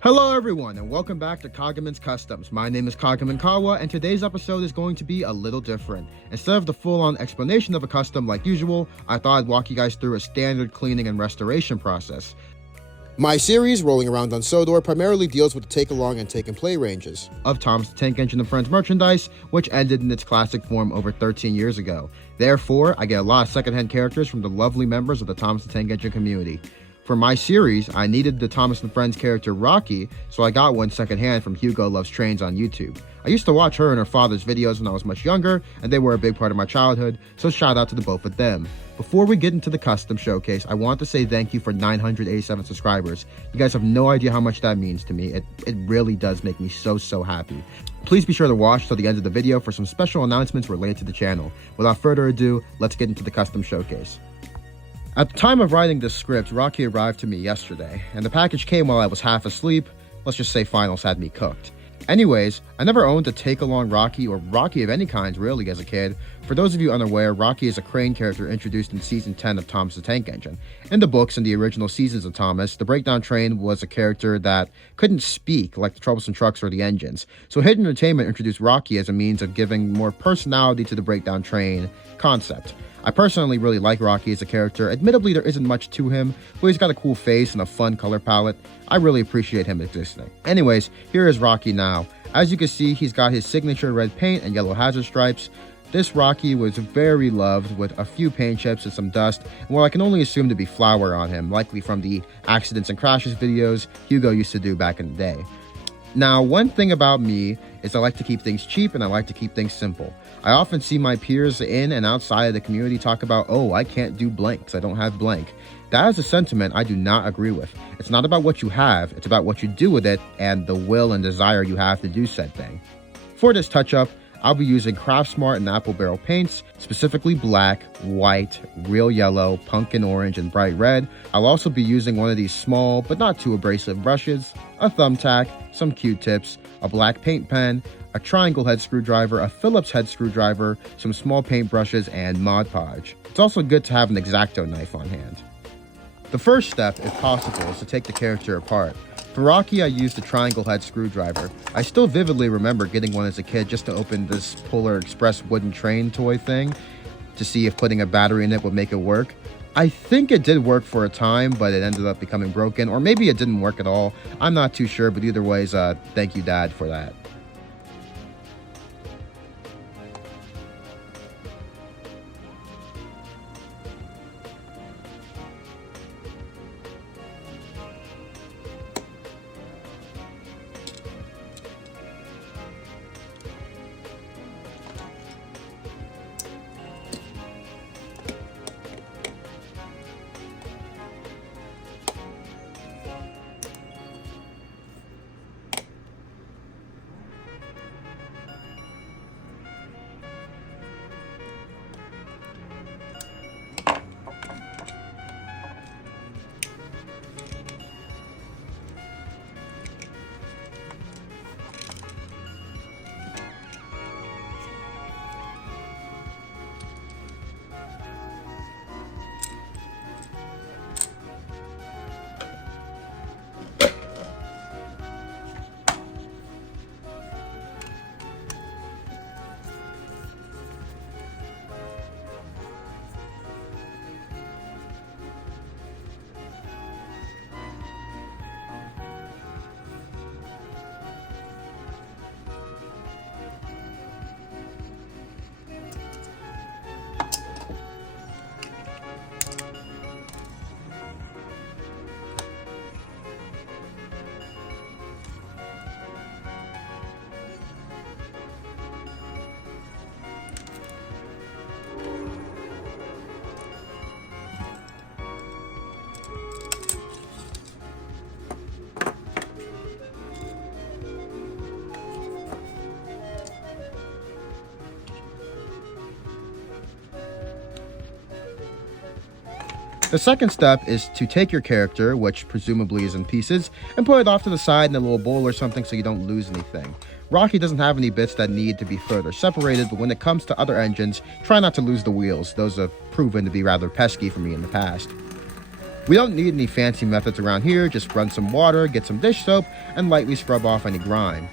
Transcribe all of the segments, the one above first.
Hello everyone and welcome back to Kagamin's Customs. My name is Kagamin Kawa and today's episode is going to be a little different. Instead of the full-on explanation of a custom like usual, I thought I'd walk you guys through a standard cleaning and restoration process. My series, Rolling Around on Sodor, primarily deals with the take-along and take-and-play ranges of Thomas the Tank Engine and Friends merchandise, which ended in its classic form over 13 years ago. Therefore, I get a lot of secondhand characters from the lovely members of the Thomas the Tank Engine community. For my series, I needed the Thomas and Friends character Rocky, so I got one secondhand from Hugo Loves Trains on YouTube. I used to watch her and her father's videos when I was much younger, and they were a big part of my childhood, so shout out to the both of them. Before we get into the custom showcase, I want to say thank you for 987 subscribers. You guys have no idea how much that means to me. It really does make me so happy. Please be sure to watch till the end of the video for some special announcements related to the channel. Without further ado, let's get into the custom showcase. At the time of writing this script, Rocky arrived to me yesterday, and the package came while I was half asleep. Let's just say finals had me cooked. Anyways, I never owned a take-along Rocky, or Rocky of any kind really, as a kid. For those of you unaware, Rocky is a Crane character introduced in Season 10 of Thomas the Tank Engine. In the books and the original seasons of Thomas, the Breakdown Train was a character that couldn't speak like the Troublesome Trucks or the Engines, so Hidden Entertainment introduced Rocky as a means of giving more personality to the Breakdown Train concept. I personally really like Rocky as a character. Admittedly, there isn't much to him, but he's got a cool face and a fun color palette. I really appreciate him existing. Anyways, here is Rocky now. As you can see, he's got his signature red paint and yellow hazard stripes. This Rocky was very loved with a few paint chips and some dust, and what I can only assume to be flour on him, likely from the accidents and crashes videos Hugo used to do back in the day. Now, one thing about me is I like to keep things cheap and I like to keep things simple. I often see my peers in and outside of the community talk about, oh, I can't do blank because I don't have blank. That is a sentiment I do not agree with. It's not about what you have, it's about what you do with it and the will and desire you have to do said thing. For this touch-up, I'll be using Craft Smart and Apple Barrel paints, specifically black, white, real yellow, pumpkin orange, and bright red. I'll also be using one of these small but not too abrasive brushes, a thumbtack, some Q-tips, a black paint pen, a triangle head screwdriver, a Phillips head screwdriver, some small paint brushes, and Mod Podge. It's also good to have an X-Acto knife on hand. The first step, if possible, is to take the character apart. For Rocky, I used a triangle head screwdriver. I still vividly remember getting one as a kid just to open this Polar Express wooden train toy thing to see if putting a battery in it would make it work. I think it did work for a time, but it ended up becoming broken, or maybe it didn't work at all. I'm not too sure, but either way, thank you, Dad, for that. The second step is to take your character, which presumably is in pieces, and put it off to the side in a little bowl or something so you don't lose anything. Rocky doesn't have any bits that need to be further separated, but when it comes to other engines, try not to lose the wheels. Those have proven to be rather pesky for me in the past. We don't need any fancy methods around here, just run some water, get some dish soap, and lightly scrub off any grime.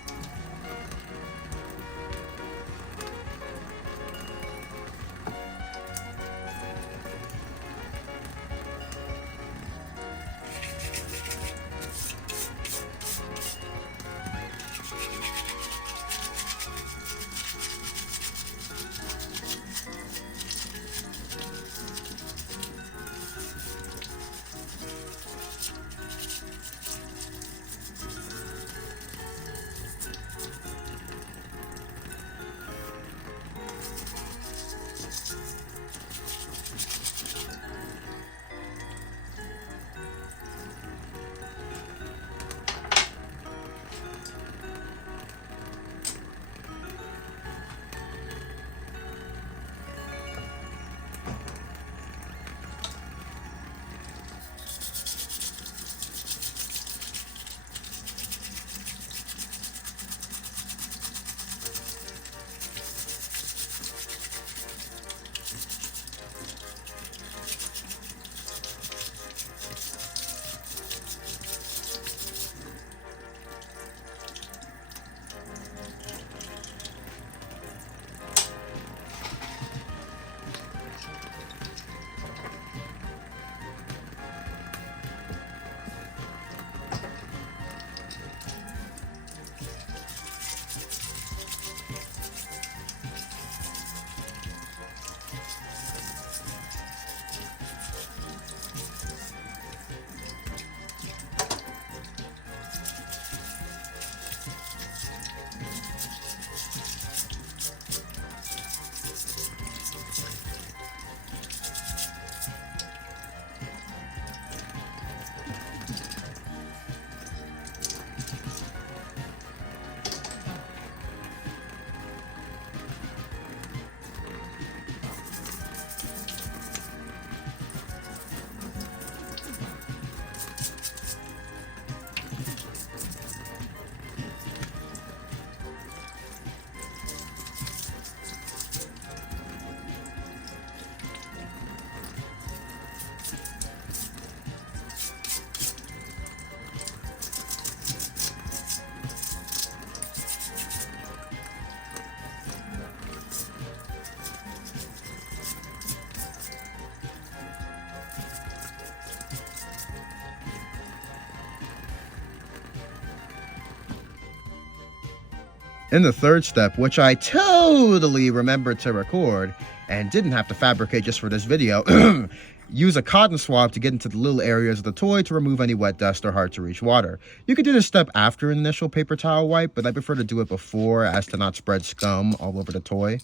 In the third step, which I totally remembered to record and didn't have to fabricate just for this video, use a cotton swab to get into the little areas of the toy to remove any wet dust or hard to reach water. You could do this step after an initial paper towel wipe, but I prefer to do it before as to not spread scum all over the toy.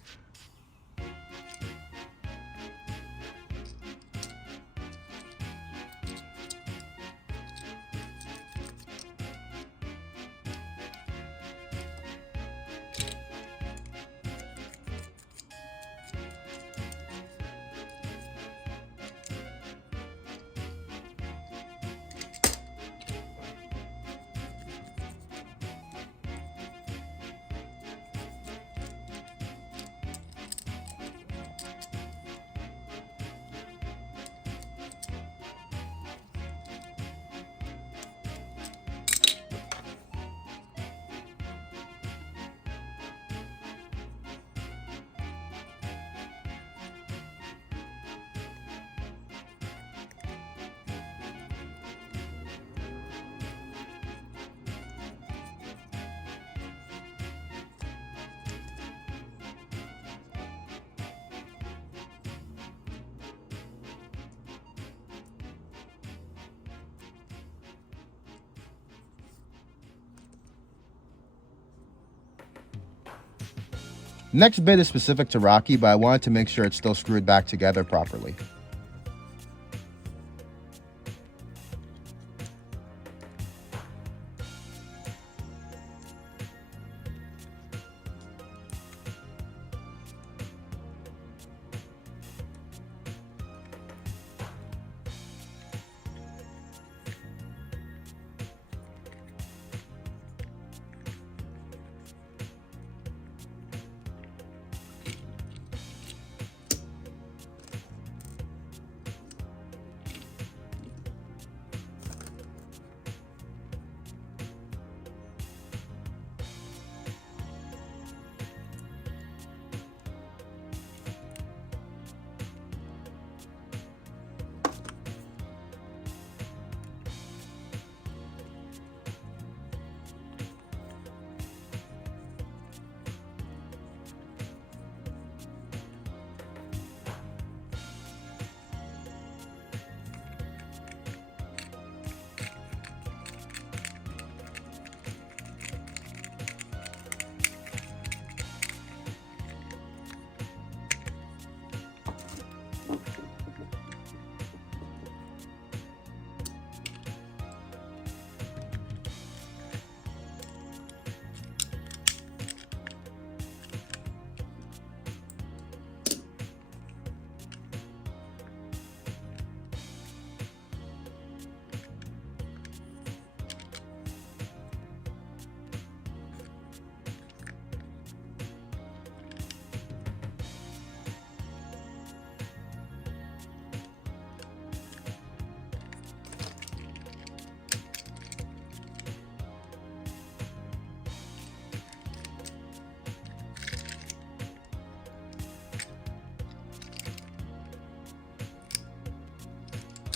Next bit is specific to Rocky, but I wanted to make sure it's still screwed back together properly.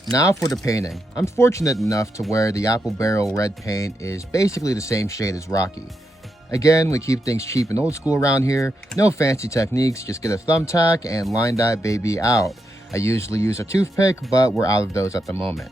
Now for the painting. I'm fortunate enough to where the apple barrel red paint is basically the same shade as Rocky. Again, we keep things cheap and old school around here. No fancy techniques, just get a thumbtack and line that baby out. I usually use a toothpick, but we're out of those at the moment.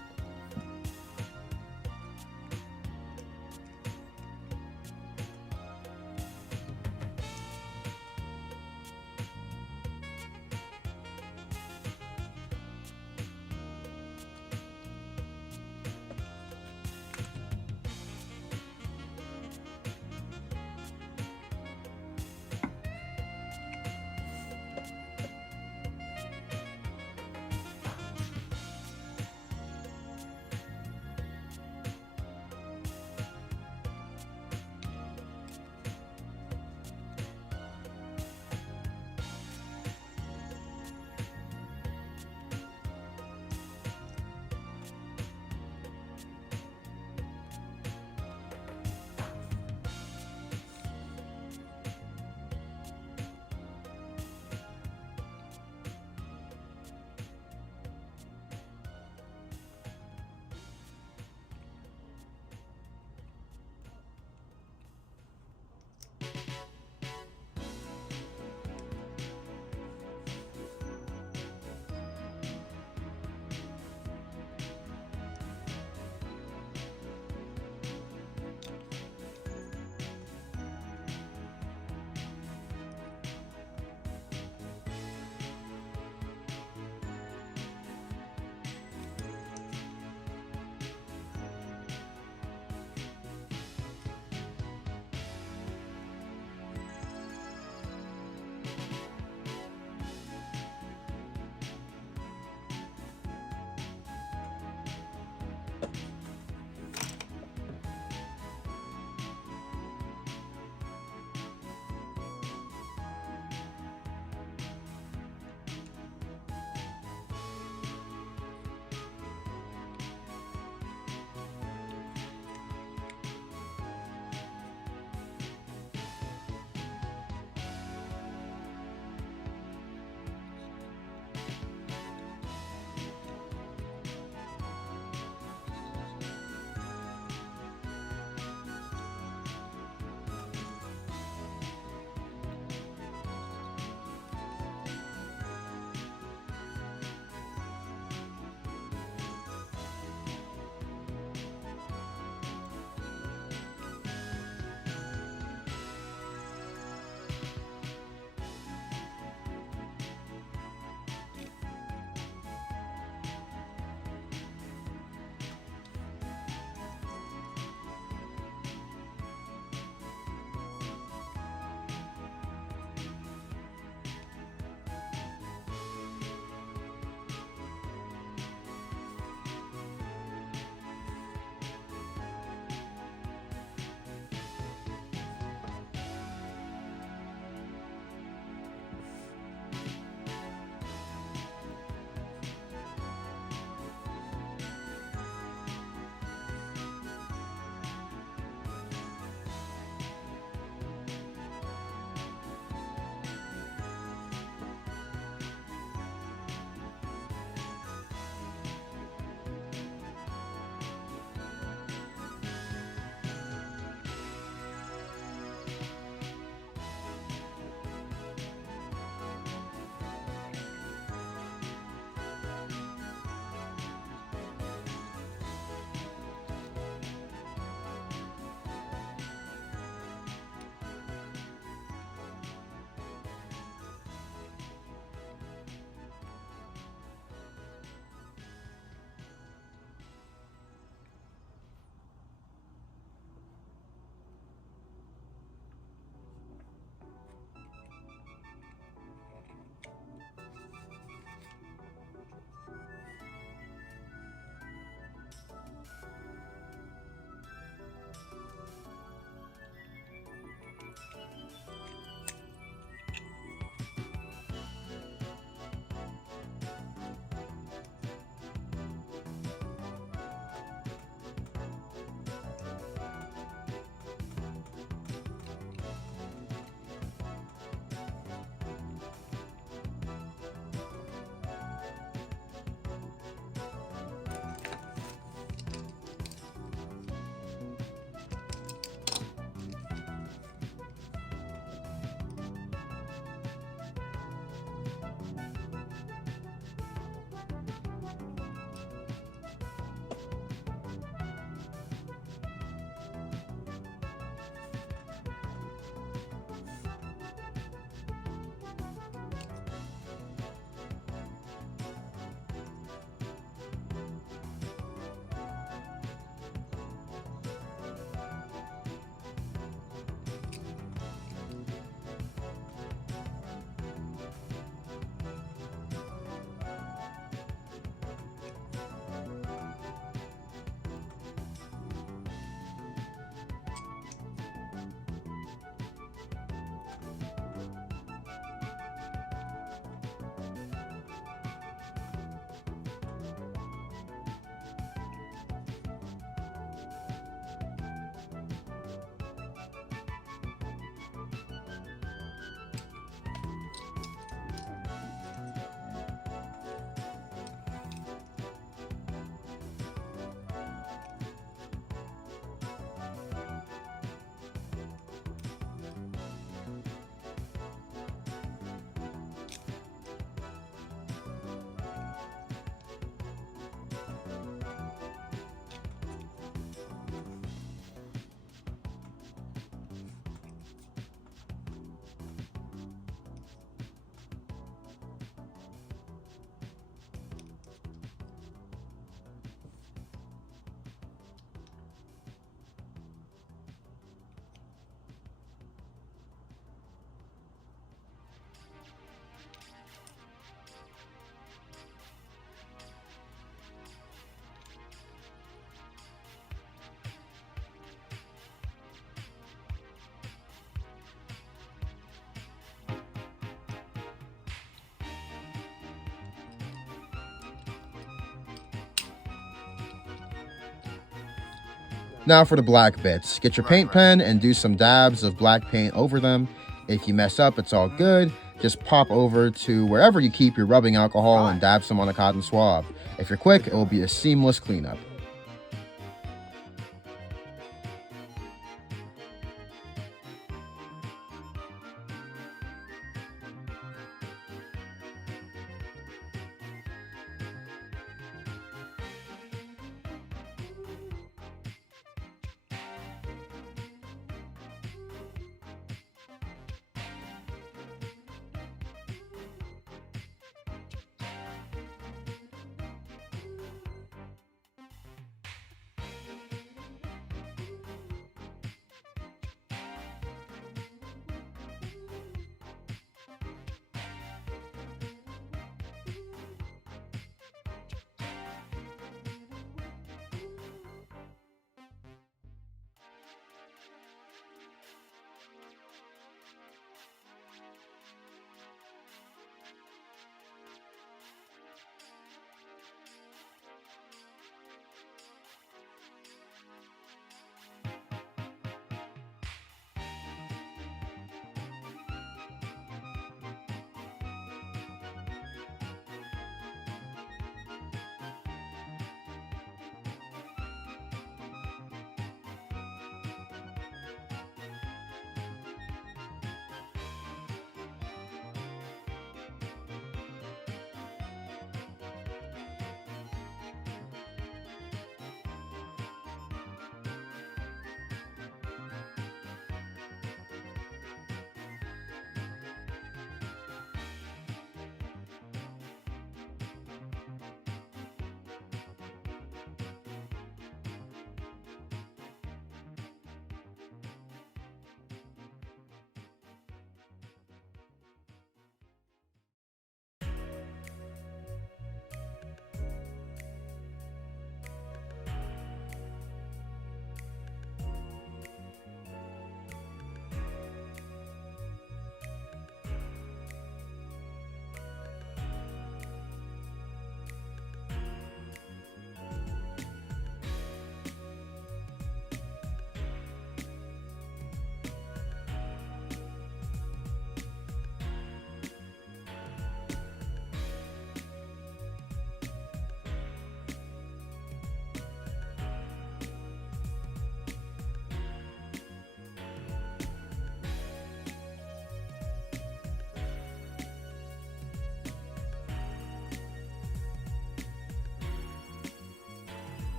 Now for the black bits. Get your paint pen and do some dabs of black paint over them. If you mess up, it's all good. Just pop over to wherever you keep your rubbing alcohol and dab some on a cotton swab. If you're quick, it will be a seamless cleanup.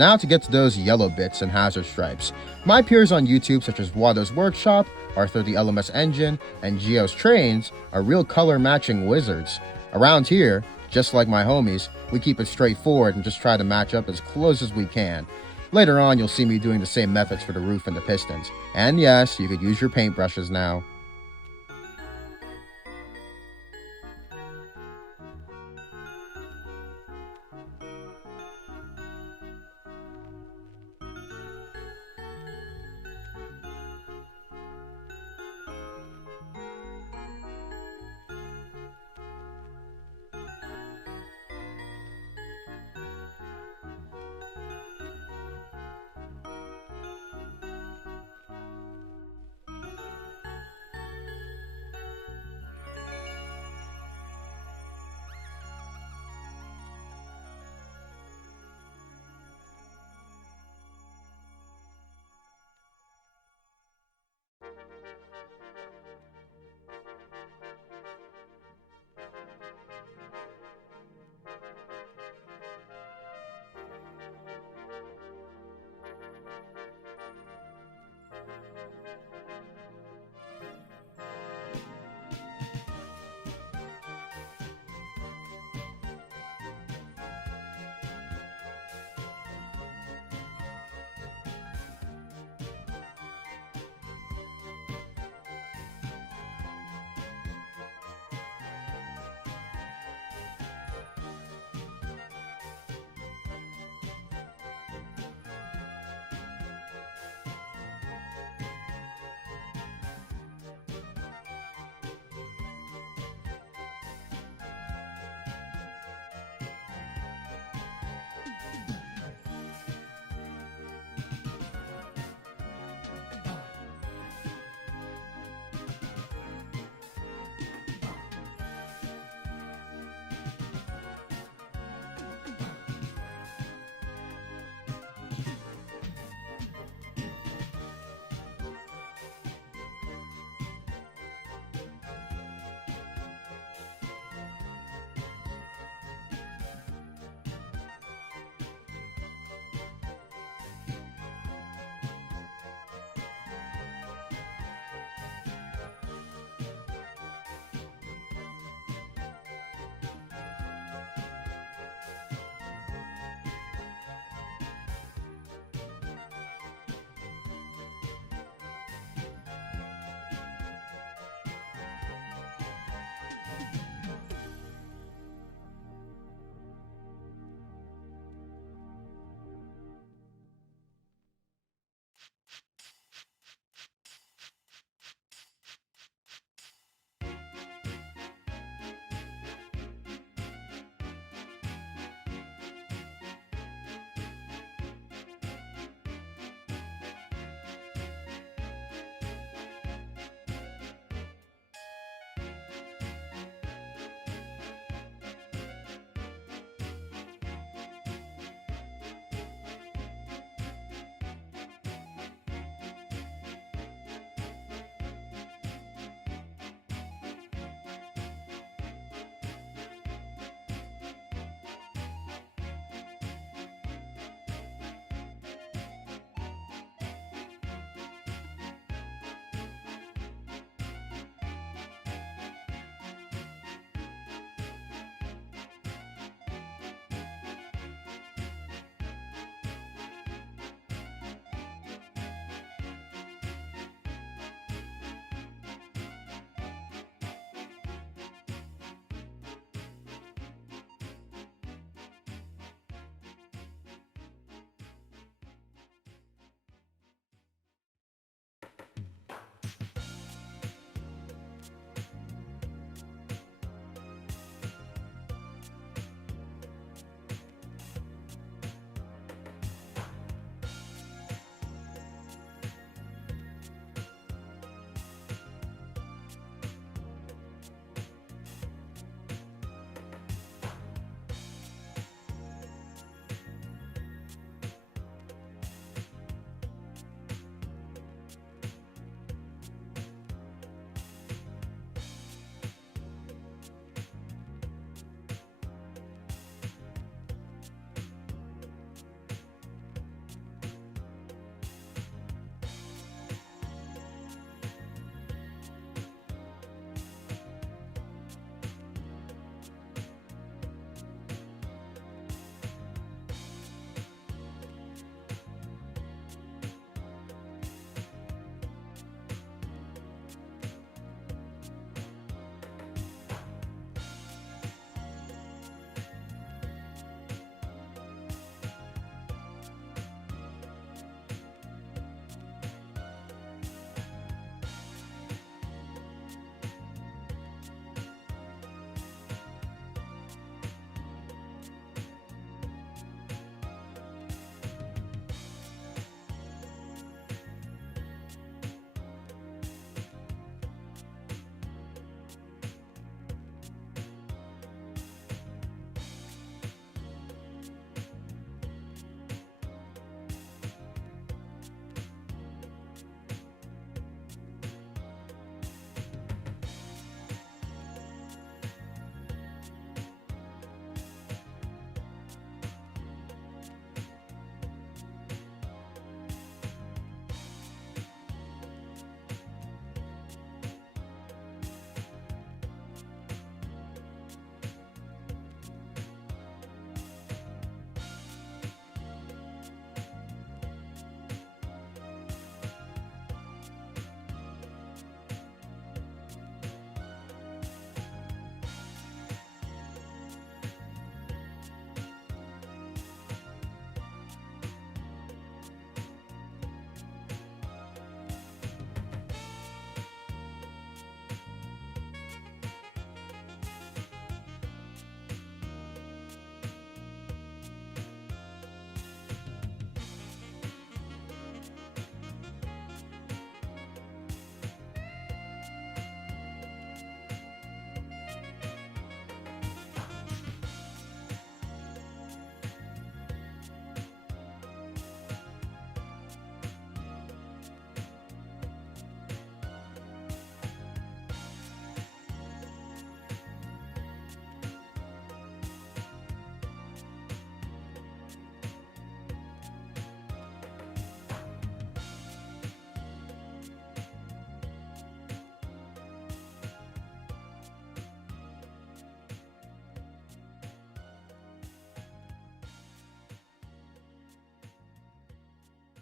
Now to get to those yellow bits and hazard stripes. My peers on YouTube such as Wado's Workshop, Arthur the LMS Engine, and Geo's Trains are real color matching wizards. Around here, just like my homies, we keep it straightforward and just try to match up as close as we can. Later on, you'll see me doing the same methods for the roof and the pistons. And yes, you could use your paintbrushes now.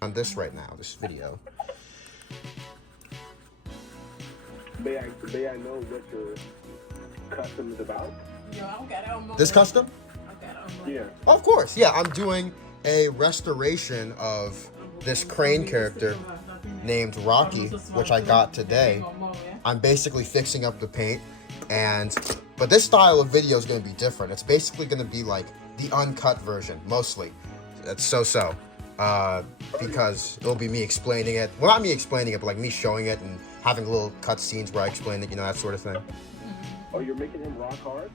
on this right now, this video. May I know what your custom is about? This custom? Yeah. Of course, yeah. I'm doing a restoration of this crane character named Rocky, which I got today. I'm basically fixing up the paint, but this style of video is going to be different. It's basically going to be like the uncut version, mostly. It's so. Because it'll be me explaining it. Well, not me explaining it, but like me showing it and having little cut scenes where I explain it, that sort of thing. Oh, you're making him rock hard?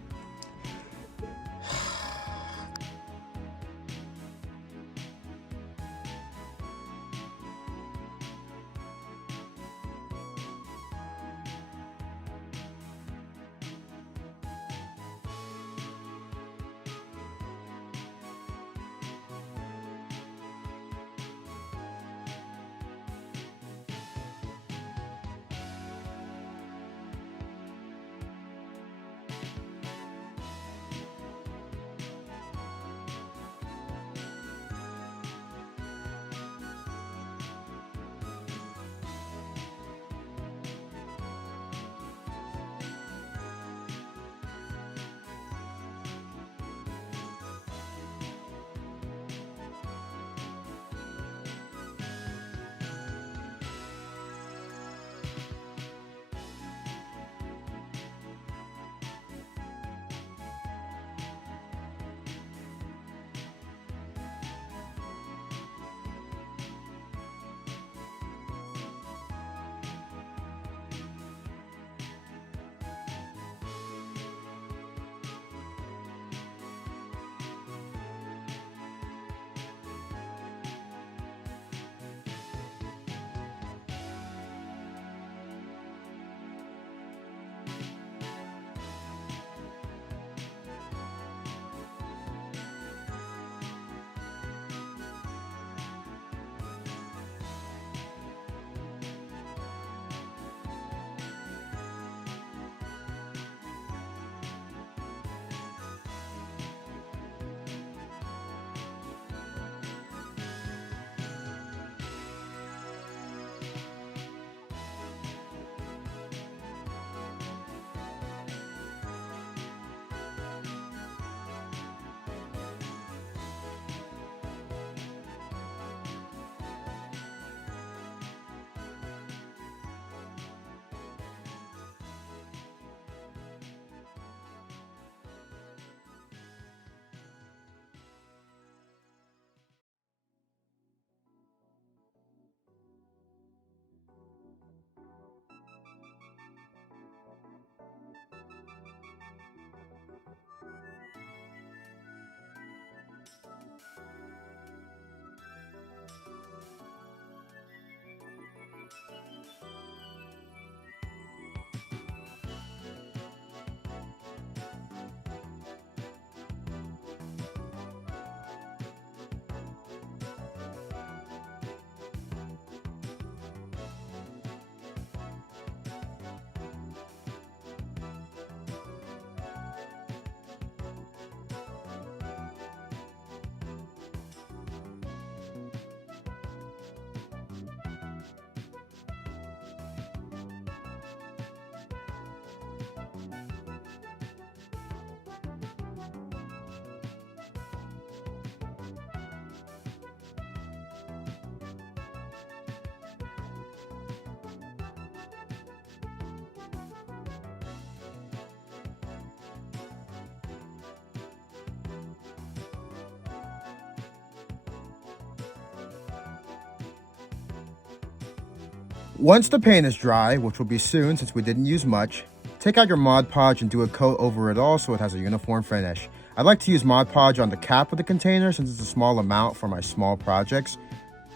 Once the paint is dry, which will be soon since we didn't use much, take out your Mod Podge and do a coat over it all so it has a uniform finish. I like to use Mod Podge on the cap of the container since it's a small amount for my small projects.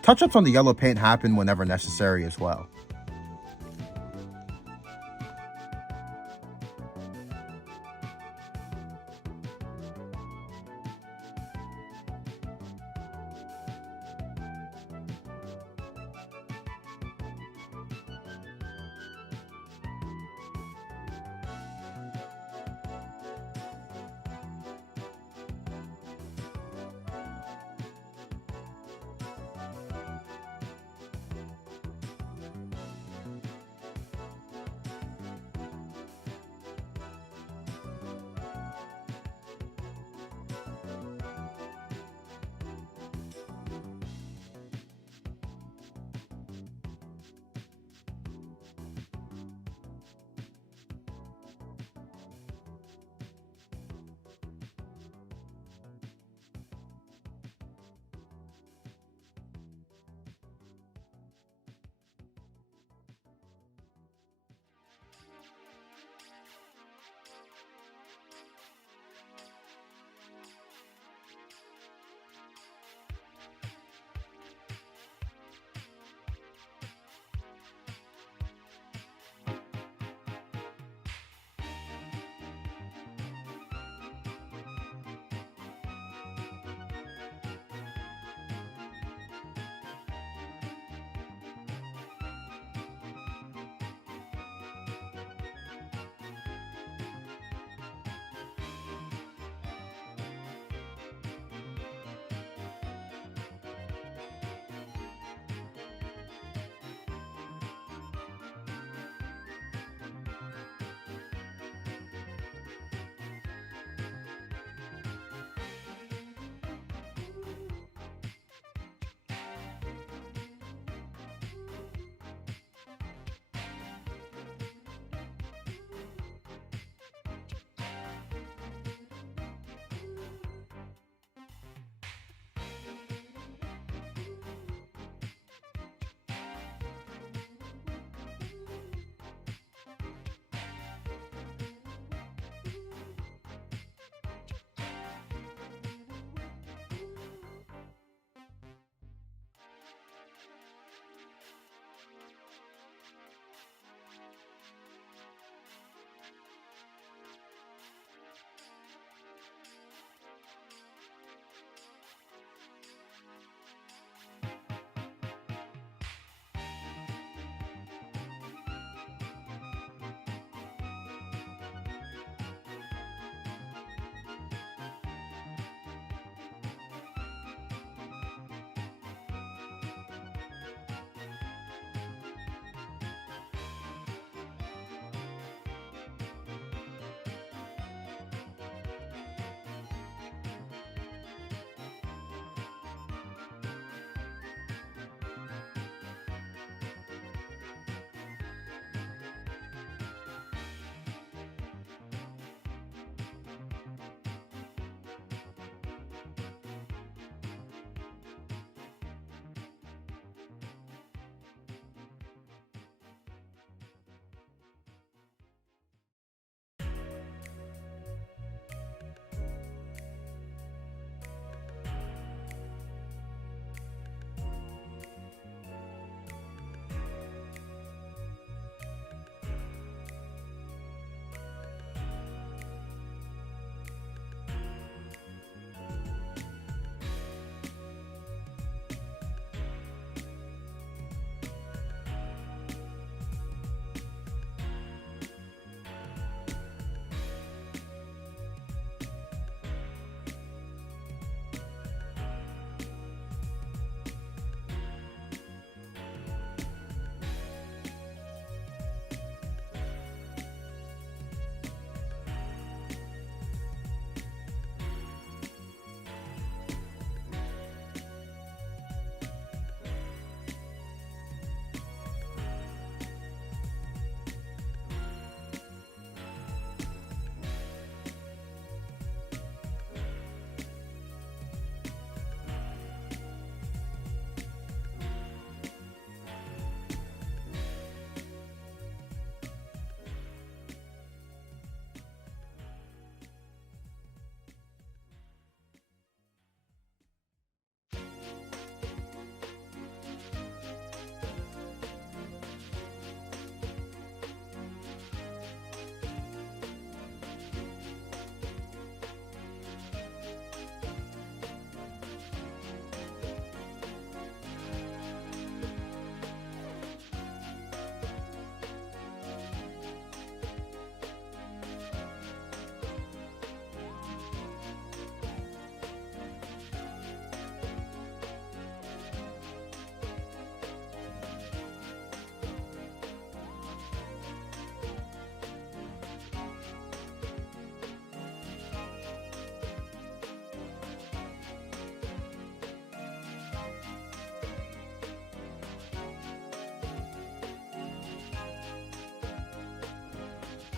Touch-ups on the yellow paint happen whenever necessary as well.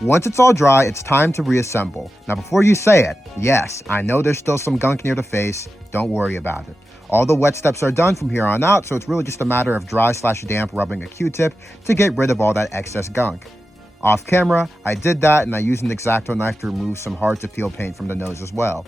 Once it's all dry, it's time to reassemble. Now before you say it, yes, I know there's still some gunk near the face, don't worry about it. All the wet steps are done from here on out, so it's really just a matter of dry/damp rubbing a Q-tip to get rid of all that excess gunk. Off camera, I did that and I used an X-Acto knife to remove some hard to peel paint from the nose as well.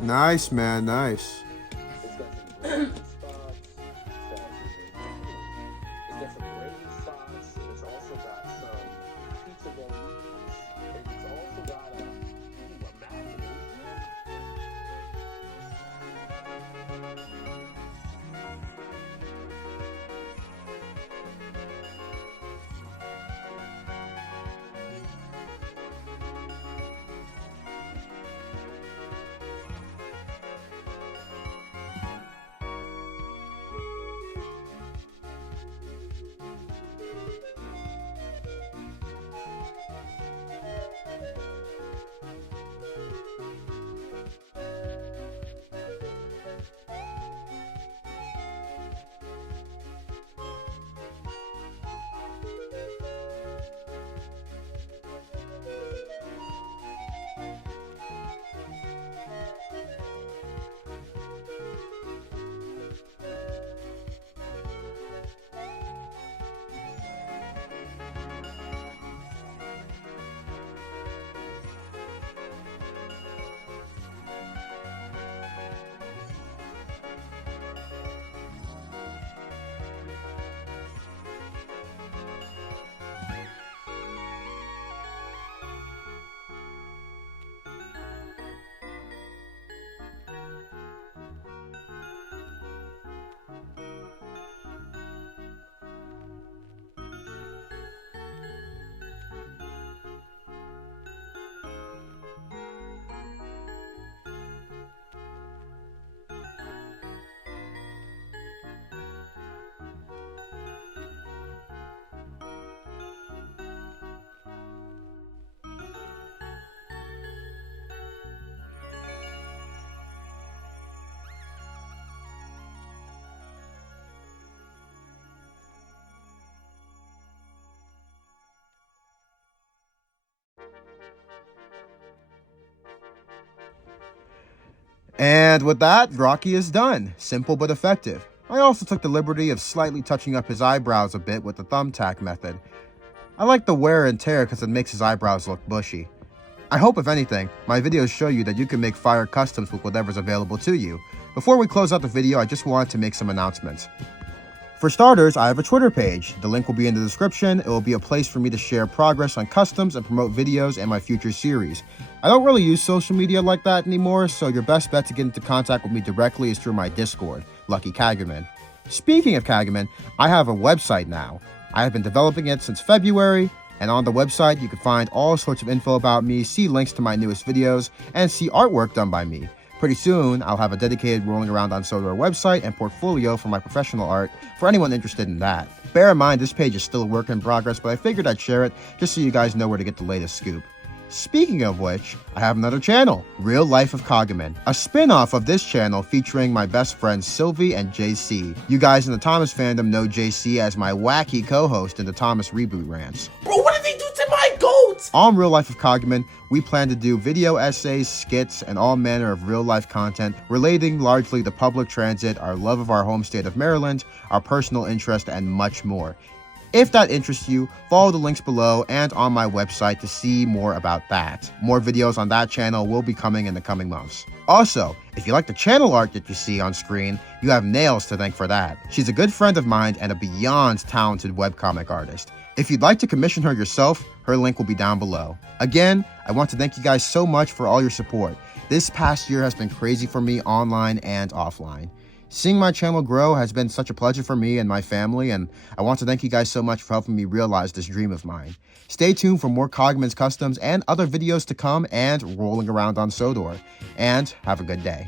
Nice, man, nice. It's got some gravy spots. It's got some gravy spots. It's also got some pizza bolognese. And it's also got a macaroni. And with that, Rocky is done. Simple but effective. I also took the liberty of slightly touching up his eyebrows a bit with the thumbtack method. I like the wear and tear because it makes his eyebrows look bushy. I hope, if anything, my videos show you that you can make fire customs with whatever's available to you. Before we close out the video, I just wanted to make some announcements. For starters, I have a Twitter page. The link will be in the description. It will be a place for me to share progress on customs and promote videos and my future series. I don't really use social media like that anymore, so your best bet to get into contact with me directly is through my Discord, Lucky Kagamin. Speaking of Kagamin, I have a website now. I have been developing it since February, and on the website you can find all sorts of info about me, see links to my newest videos, and see artwork done by me. Pretty soon, I'll have a dedicated Rolling Around on Sodor website and portfolio for my professional art for anyone interested in that. Bear in mind, this page is still a work in progress, but I figured I'd share it just so you guys know where to get the latest scoop. Speaking of which, I have another channel, Real Life of Kagamin, a spin-off of this channel featuring my best friends Sylvie and JC. You guys in the Thomas fandom know JC as my wacky co-host in the Thomas Reboot Rants. Bro, what did they do to my goat? On Real Life of Kagamin, we plan to do video essays, skits, and all manner of real-life content relating largely to public transit, our love of our home state of Maryland, our personal interest, and much more. If that interests you, follow the links below and on my website to see more about that. More videos on that channel will be coming in the coming months. Also, if you like the channel art that you see on screen, you have Nails to thank for that. She's a good friend of mine and a beyond talented webcomic artist. If you'd like to commission her yourself, her link will be down below. Again, I want to thank you guys so much for all your support. This past year has been crazy for me online and offline. Seeing my channel grow has been such a pleasure for me and my family, and I want to thank you guys so much for helping me realize this dream of mine. Stay tuned for more Kagamin's Customs and other videos to come and rolling around on Sodor. And have a good day.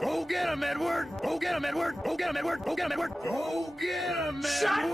Go get him, Edward! Go get him, Edward! Go get him, Edward! Go get him, Edward! Go get him, Edward!